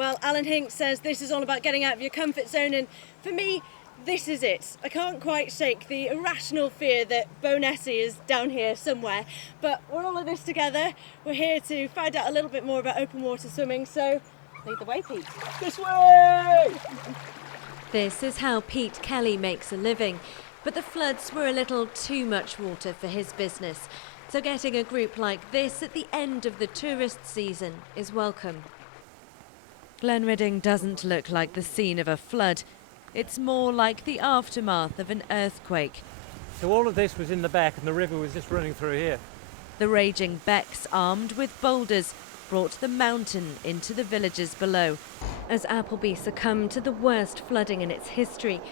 Well, Alan Hinks says this is all about getting out of your comfort zone, and for me, this is it. I can't quite shake the irrational fear that Bow Nessie is down here somewhere, but we're all in this together. We're here to find out a little bit more about open water swimming, so lead the way, Pete. This way! This is how Pete Kelly makes a living, but the floods were a little too much water for his business, so getting a group like this at the end of the tourist season is welcome. Glenridding doesn't look like the scene of a flood. It's more like the aftermath of an earthquake. So all of this was in the back and the river was just running through here. The raging becks, armed with boulders, brought the mountain into the villages below. As Appleby succumbed to the worst flooding in its history,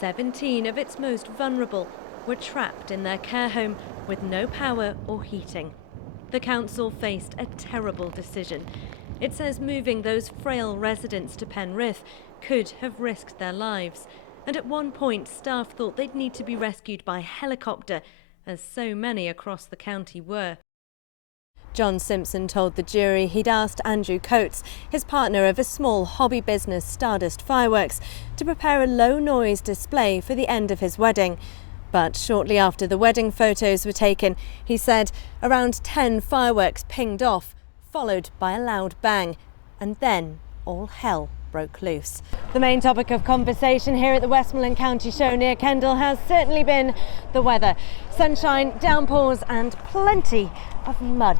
17 of its most vulnerable were trapped in their care home with no power or heating. The council faced a terrible decision. It says moving those frail residents to Penrith could have risked their lives. And at one point, staff thought they'd need to be rescued by helicopter, as so many across the county were. John Simpson told the jury he'd asked Andrew Coates, his partner of a small hobby business, Stardust Fireworks, to prepare a low-noise display for the end of his wedding. But shortly after the wedding photos were taken, he said around 10 fireworks pinged off, followed by a loud bang, and then all hell broke loose. The main topic of conversation here at the Westmoreland County Show near Kendal has certainly been the weather. Sunshine, downpours and plenty of mud.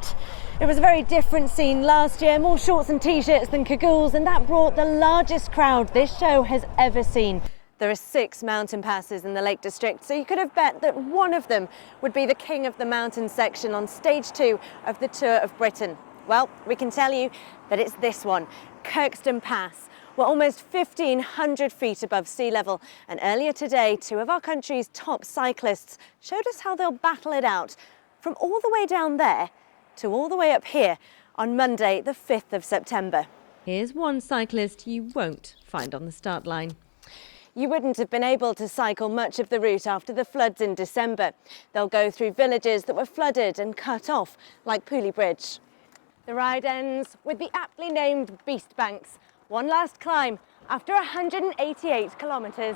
It was a very different scene last year, more shorts and t-shirts than cagoules, and that brought the largest crowd this show has ever seen. There are 6 mountain passes in the Lake District, so you could have bet that one of them would be the King of the Mountain section on stage 2 of the Tour of Britain. Well, we can tell you that it's this one, Kirkstone Pass. We're almost 1,500 feet above sea level, and earlier today, 2 of our country's top cyclists showed us how they'll battle it out from all the way down there to all the way up here on Monday, the 5th of September. Here's one cyclist you won't find on the start line. You wouldn't have been able to cycle much of the route after the floods in December. They'll go through villages that were flooded and cut off, like Pooley Bridge. The ride ends with the aptly named Beast Banks. One last climb after 188 kilometres.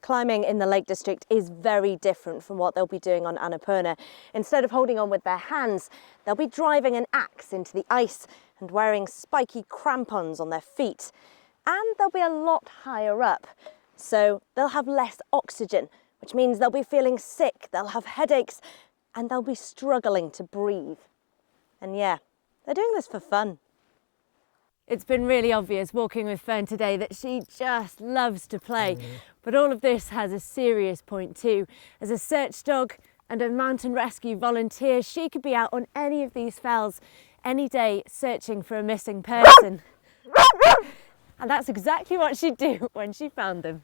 Climbing in the Lake District is very different from what they'll be doing on Annapurna. Instead of holding on with their hands, they'll be driving an axe into the ice and wearing spiky crampons on their feet. And they'll be a lot higher up, so they'll have less oxygen, which means they'll be feeling sick, they'll have headaches, and they'll be struggling to breathe. And yeah, they're doing this for fun. It's been really obvious walking with Fern today that she just loves to play. But all of this has a serious point too. As a search dog and a mountain rescue volunteer, she could be out on any of these fells any day searching for a missing person. And that's exactly what she'd do when she found them.